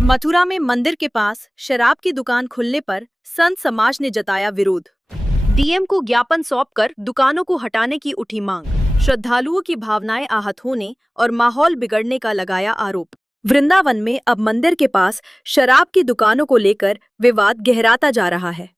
मथुरा में मंदिर के पास शराब की दुकान खुलने पर संत समाज ने जताया विरोध। डीएम को ज्ञापन सौंपकर दुकानों को हटाने की उठी मांग। श्रद्धालुओं की भावनाएं आहत होने और माहौल बिगड़ने का लगाया आरोप। वृंदावन में अब मंदिर के पास शराब की दुकानों को लेकर विवाद गहराता जा रहा है।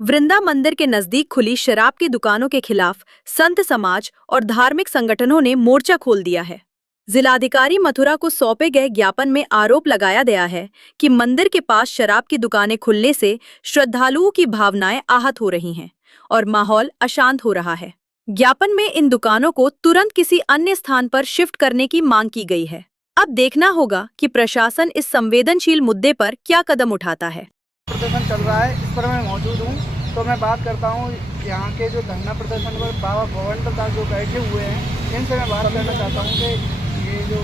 वृंदा मंदिर के नजदीक खुली शराब की दुकानों के खिलाफ संत समाज और धार्मिक संगठनों ने मोर्चा खोल दिया है। जिलाधिकारी मथुरा को सौंपे गए ज्ञापन में आरोप लगाया गया है कि मंदिर के पास शराब की दुकानें खुलने से श्रद्धालुओं की भावनाएं आहत हो रही हैं और माहौल अशांत हो रहा है। ज्ञापन में इन दुकानों को तुरंत किसी अन्य स्थान पर शिफ्ट करने की मांग की गई है। अब देखना होगा कि प्रशासन इस संवेदनशील मुद्दे पर क्या कदम उठाता है। प्रदर्शन चल रहा है, इस पर मैं मौजूद हूँ, तो मैं बात करता हूँ यहाँ के जो धरना प्रदर्शन पर बाबा भगवंत दास जो बैठे हुए हैं, इनसे मैं बात करना चाहता हूँ कि ये जो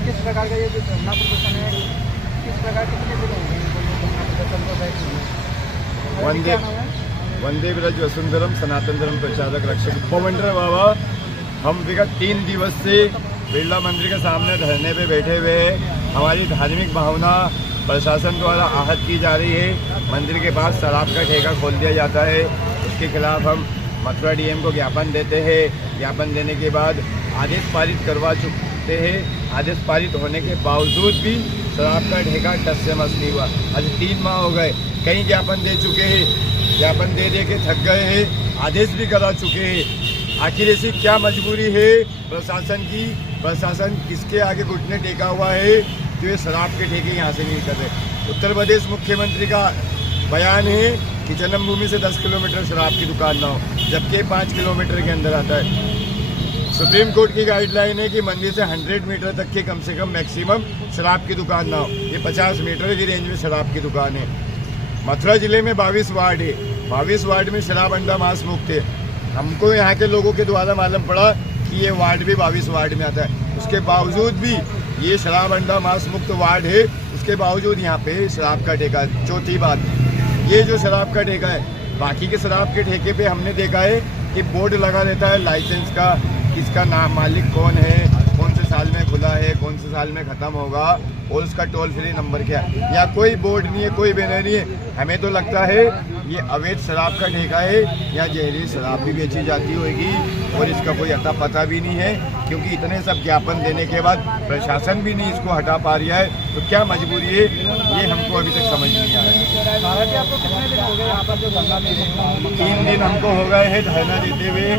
किस प्रकार का ये जो धरना प्रदर्शन है, किस प्रकार कितने दिन हो गए धरना प्रदर्शन पर बैठे हुए। वंदे ब्रज वसुंधरम सनातन धर्म प्रचारक रक्षक उपमंडल बाबा, हम विगत 3 दिवस से बिरला मंदिर के सामने धरने पे बैठे हुए हैं। हमारी धार्मिक भावना प्रशासन द्वारा आहत की जा रही है। मंदिर के पास शराब का ठेका खोल दिया जाता है, उसके खिलाफ हम मथुरा डीएम को ज्ञापन देते हैं। ज्ञापन देने के बाद आदेश पारित करवा चुके हैं। आदेश पारित होने के बावजूद भी शराब का ठेका टस से मस नहीं हुआ। आज 3 माह हो गए, कई ज्ञापन दे चुके हैं, ज्ञापन दे के थक गए हैं, आदेश भी करा चुके हैं। आखिर ऐसी क्या मजबूरी है प्रशासन की? प्रशासन किसके आगे घुटने टेका हुआ है जो ये शराब के ठेके यहाँ से नहीं कर रहे? उत्तर प्रदेश मुख्यमंत्री का बयान है कि जन्मभूमि से 10 किलोमीटर शराब की दुकान ना हो, जबकि 5 किलोमीटर के अंदर आता है। सुप्रीम कोर्ट की गाइडलाइन है कि मंदिर से 100 मीटर तक के कम से कम मैक्सिमम शराब की दुकान ना हो। ये 50 मीटर की रेंज में शराब की दुकान है। मथुरा जिले में 22 वार्ड है, 22 वार्ड में शराब अड्डा मांस मुक्त है। हमको यहाँ के लोगों के द्वारा मालूम पड़ा कि ये वार्ड भी 22 वार्ड में आता है। उसके बावजूद भी ये शराब अड्डा मांस मुक्त वार्ड है, उसके बावजूद यहाँ पे शराब का ठेका है। चौथी बात, ये जो शराब का ठेका है, बाकी के शराब के ठेके पे हमने देखा है कि बोर्ड लगा रहता है लाइसेंस का, किसका नाम, मालिक कौन है, कौन से साल में खुला है, कौन से साल में ख़त्म होगा और उसका टोल फ्री नंबर क्या है। यहाँ कोई बोर्ड नहीं है, कोई बैनर नहीं है। हमें तो लगता है ये अवैध शराब का ठेका है, या जहरीली शराब भी बेची जाती होगी और इसका कोई अता पता भी नहीं है, क्योंकि इतने सब ज्ञापन देने के बाद प्रशासन भी नहीं इसको हटा पा रहा है। तो क्या मजबूरी है, ये हमको अभी तक समझ नहीं आ रहा है। आपको कितने दिन हो गए यहाँ पर जो धरना दे रहे हो? 3 दिन हमको हो गए हैं धरना देते हुए।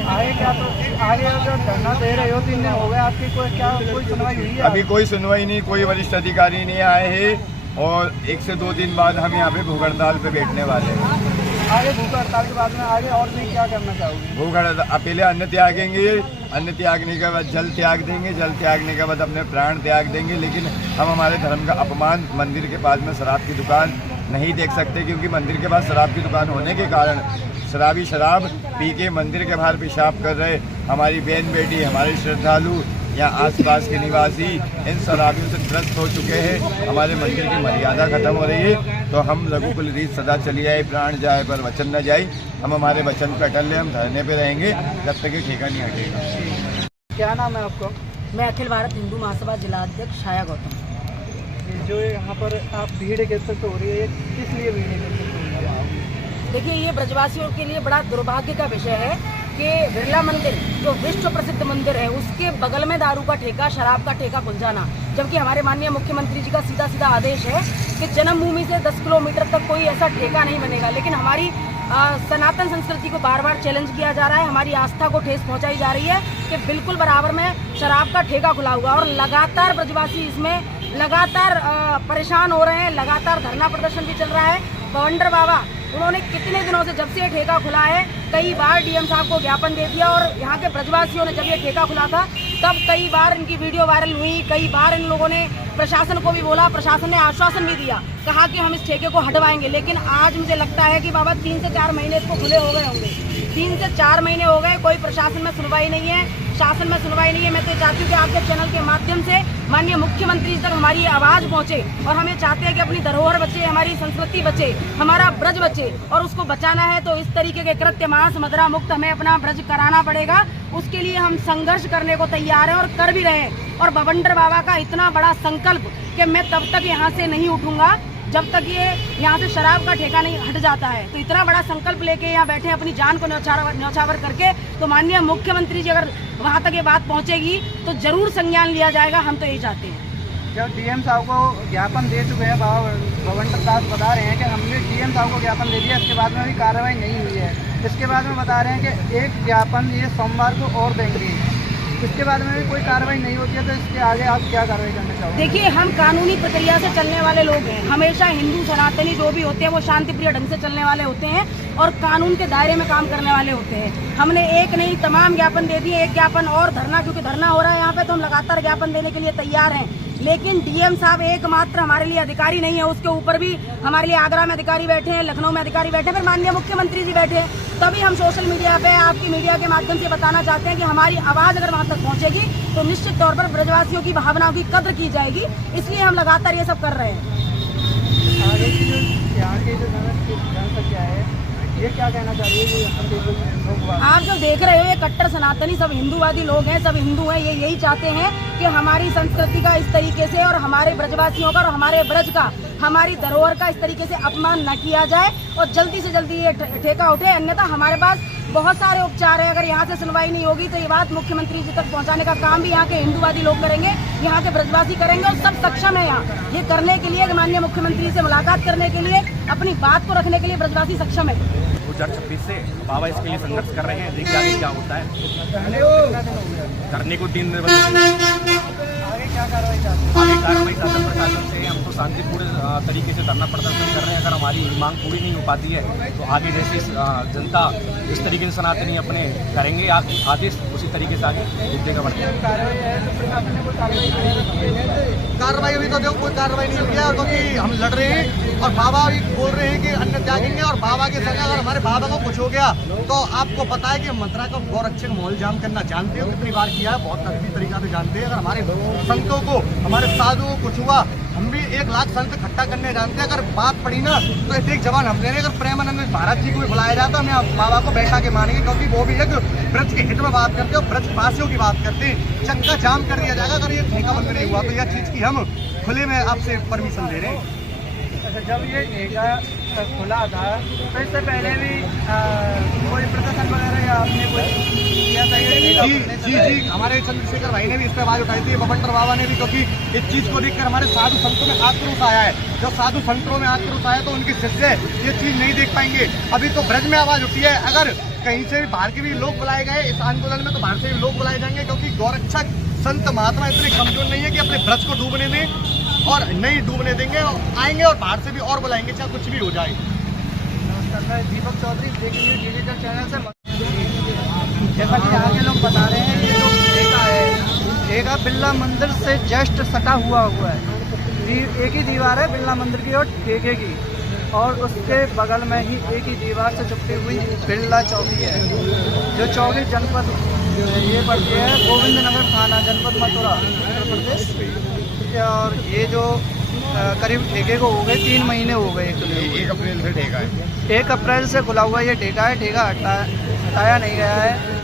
आगे जो धरना दे रहे हो 3 दिन हो गए, आपकी कोई सुनवाई हुई है? अभी कोई सुनवाई नहीं, कोई वरिष्ठ अधिकारी नहीं आए हैं और 1 से 2 दिन बाद हम यहाँ पे भूख हड़ताल पे बैठने वाले हैं। आगे भूख हड़ताल के बाद में आगे और भी क्या करना चाहोगे? भूख हड़ताल पहले अन्न त्यागेंगे, अन्न त्यागने के बाद जल त्याग देंगे, जल त्यागने के बाद अपने प्राण त्याग देंगे। लेकिन हम हमारे धर्म का अपमान मंदिर के पास में शराब की दुकान नहीं देख सकते, क्योंकि मंदिर के पास शराब की दुकान होने के कारण शराबी शराब पी के मंदिर के बाहर पेशाब कर रहे हमारी बहन बेटी, हमारे श्रद्धालु या आसपास के निवासी इन शराबियों से त्रस्त हो चुके हैं। हमारे मंदिर की मर्यादा खत्म हो रही है। तो हम रघुकुल रीत सदा चली आए, प्राण जाए पर वचन न जाए। हम हमारे वचन पर अटल हैं, हम धरने पे रहेंगे जब तक ये ठेका नहीं हटेगा। क्या नाम है आपका? मैं अखिल भारत हिंदू महासभा जिला अध्यक्ष छाया गौतम। जो यहाँ पर आप भीड़ एकत्रित हो रही है, किस लिए भीड़ एकत्रित हो रही है? देखिए, ये ब्रजवासियों के लिए बड़ा दुर्भाग्य का विषय है कि बिरला मंदिर जो विश्व प्रसिद्ध मंदिर है, उसके बगल में दारू का ठेका, शराब का ठेका खुल जाना, जबकि हमारे माननीय मुख्यमंत्री जी का सीधा सीधा आदेश है कि जन्मभूमि से 10 किलोमीटर तक कोई ऐसा ठेका नहीं बनेगा। लेकिन हमारी सनातन संस्कृति को बार बार चैलेंज किया जा रहा है, हमारी आस्था को ठेस पहुंचाई जा रही है कि बिल्कुल बराबर में शराब का ठेका खुला हुआ, और लगातार ब्रजवासी इसमें लगातार परेशान हो रहे हैं। लगातार धरना प्रदर्शन भी चल रहा है। भगवंतर बाबा उन्होंने कितने दिनों से, जब से ये ठेका खुला है, कई बार डीएम साहब को ज्ञापन दे दिया, और यहाँ के ब्रजवासियों ने, जब ये ठेका खुला था तब कई बार इनकी वीडियो वायरल हुई, कई बार इन लोगों ने प्रशासन को भी बोला, प्रशासन ने आश्वासन भी दिया, कहा कि हम इस ठेके को हटवाएंगे। लेकिन आज मुझे लगता है कि बाबा 3 से 4 महीने इसको खुले हो गए होंगे। 3 से 4 महीने हो गए, कोई प्रशासन में सुनवाई नहीं है, शासन में सुनवाई नहीं है। मैं तो चाहती हूँ कि आपके चैनल के माध्यम से माननीय मुख्यमंत्री तक हमारी आवाज़ पहुँचे, और हमें चाहते हैं कि अपनी धरोहर बचे, हमारी संस्कृति बचे, हमारा ब्रज बचे, और उसको बचाना है तो इस तरीके के कृत्य मांस मदिरा मुक्त हमें अपना ब्रज कराना पड़ेगा। उसके लिए हम संघर्ष करने को तैयार हैं और कर भी रहे हैं। और बवंडर बाबा का इतना बड़ा संकल्प कि मैं तब तक यहाँ से नहीं उठूंगा जब तक ये यहाँ से शराब का ठेका नहीं हट जाता है। तो इतना बड़ा संकल्प लेके यहाँ बैठे अपनी जान को न्यौछावर करके, तो माननीय मुख्यमंत्री जी अगर वहाँ तक ये बात पहुँचेगी तो जरूर संज्ञान लिया जाएगा। हम तो यही चाहते हैं। जब डीएम साहब को ज्ञापन दे चुके हैं, बाबा भवंटर दास बता रहे हैं कि हमने डीएम साहब को ज्ञापन दे दिया, इसके बाद में अभी कार्रवाई नहीं हुई है। इसके बाद में बता रहे हैं कि एक ज्ञापन ये सोमवार को और देंगे, इसके बाद में भी कोई कार्रवाई नहीं होती है, तो इसके आगे आप क्या कार्रवाई करना चाहोगे? देखिए, हम कानूनी प्रक्रिया से चलने वाले लोग हैं। हमेशा हिंदू सनातनी जो भी होते हैं वो शांति प्रिय ढंग से चलने वाले होते हैं और कानून के दायरे में काम करने वाले होते हैं। हमने एक नहीं तमाम ज्ञापन दे दिए, एक ज्ञापन और धरना, क्योंकि धरना हो रहा है यहाँ पे, तो हम लगातार ज्ञापन देने के लिए तैयार हैं। लेकिन डीएम साहब एकमात्र हमारे लिए अधिकारी नहीं है, उसके ऊपर भी हमारे लिए आगरा में अधिकारी बैठे हैं, लखनऊ में अधिकारी बैठे हैं, फिर माननीय मुख्यमंत्री जी बैठे हैं। तभी हम सोशल मीडिया पे आपकी मीडिया के माध्यम से बताना चाहते हैं कि हमारी आवाज़ अगर वहाँ तक पहुँचेगी तो निश्चित तौर पर ब्रजवासियों की भावनाओं की कद्र की जाएगी। इसलिए हम लगातार ये सब कर रहे हैं। आगे की जो यहाँ की जो जनसंख्या है, ये क्या कहना चाह रही है? आप जो देख रहे हो ये कट्टर सनातनी सब हिंदूवादी लोग हैं, सब हिंदू हैं। ये यही चाहते हैं कि हमारी संस्कृति का इस तरीके से और हमारे ब्रजवासियों का और हमारे ब्रज का, हमारी धरोहर का इस तरीके से अपमान न किया जाए और जल्दी से जल्दी ये ठेका उठे। अन्यथा हमारे पास बहुत सारे उपचार है। अगर यहाँ से सुनवाई नहीं होगी तो ये बात मुख्यमंत्री जी तक पहुँचाने का काम भी यहाँ के हिंदूवादी लोग करेंगे, यहाँ के ब्रजवासी करेंगे और सब सक्षम है यहाँ ये करने के लिए। माननीय मुख्यमंत्री से मुलाकात करने के लिए, अपनी बात को रखने के लिए ब्रजवासी सक्षम है। 2026 से बाबा इसके लिए संघर्ष कर रहे हैं। देखिए आगे क्या होता है। करने को 3 दिन आगे क्या कार्रवाई चाहते हैं? आगे कार्रवाई शासन प्रशासन से हम तो शांतिपूर्ण तरीके से धरना प्रदर्शन कर रहे हैं। अगर हमारी मांग पूरी नहीं हो पाती है तो आगे जैसे जनता इस तरीके से सनातनी अपने करेंगे आदेश, उसी तरीके से आगे देखने बढ़ते हैं। कार्रवाई अभी तो देखो कोई कार्रवाई नहीं हुई है, क्योंकि हम लड़ रहे हैं और बाबा भी बोल रहे हैं कि अन्न त्यागेंगे और बाबा के संग अगर हमारे बाबा को कुछ हो गया तो आपको पता है कि मंत्रा का गौरक्षक माहौल जाम करना जानते हो, कितनी बार किया है, बहुत अच्छी तरीका से जानते हैं। अगर हमारे संतों को, हमारे साधुओं को कुछ हुआ, हम भी 1 लाख संत इकट्ठा करने जानते हैं। अगर बात पड़ी ना तो ऐसे एक जवान हम लेने, अगर प्रेमानंद महाराज जी को भी बुलाया जाता है, हम बाबा को बैठा के मानेंगे, क्योंकि वो भी एक ब्रज के हित में बात करते हैं और ब्रजवासियों की बात करते हैं। चक्का जाम कर दिया जाएगा अगर ये ठेका बंद नहीं हुआ तो। यह चीज़ की हम खुले में आपसे परमिशन दे रहे हैं। अच्छा, जब ये ठेका खुला था तो इससे पहले भी कोई प्रदर्शन वगैरह या आपने कोई किया था? जी, हमारे चंद्रशेखर भाई ने भी इस पर आवाज उठाई थी, बवंटर बाबा ने भी, क्योंकि इस चीज़ को देखकर हमारे साधु संतों में आक्रोश आया है। जब साधु संतों में आक्रोश आया तो उनके शिष्य ये चीज़ नहीं देख पाएंगे। अभी तो ब्रज में आवाज़ उठी है, अगर कहीं से भी बाहर के भी लोग बुलाए गए इस आंदोलन में तो बाहर से भी लोग बुलाए जाएंगे, क्योंकि गौरक्षक संत महात्मा इतने कमजोर नहीं है कि अपने ब्रज को डूबने दें और नहीं डूबने देंगे। आएंगे और बाहर से भी और बुलाएंगे, चाहे कुछ भी हो जाए। नमस्कार, मैं दीपक चौधरी, देखिए डिजिटल चैनल से। जैसा कि यहाँ के लोग बता रहे हैं, ये जो ठेका है, ठेका बिरला मंदिर से जस्ट सटा हुआ है। एक ही दीवार है बिरला मंदिर की और ठेके की, और उसके बगल में ही एक ही दीवार से चिपटी हुई बिरला चौकी है, जो चौकी जनपद ये पड़ती है गोविंद नगर थाना, जनपद मथुरा, उत्तर प्रदेश। और ये जो करीब ठेके को हो गए 3 महीने हो गए। 1 अप्रैल से ठेका है, 1 अप्रैल से खुला हुआ ये ठेका है। ठेका हटाया नहीं गया है।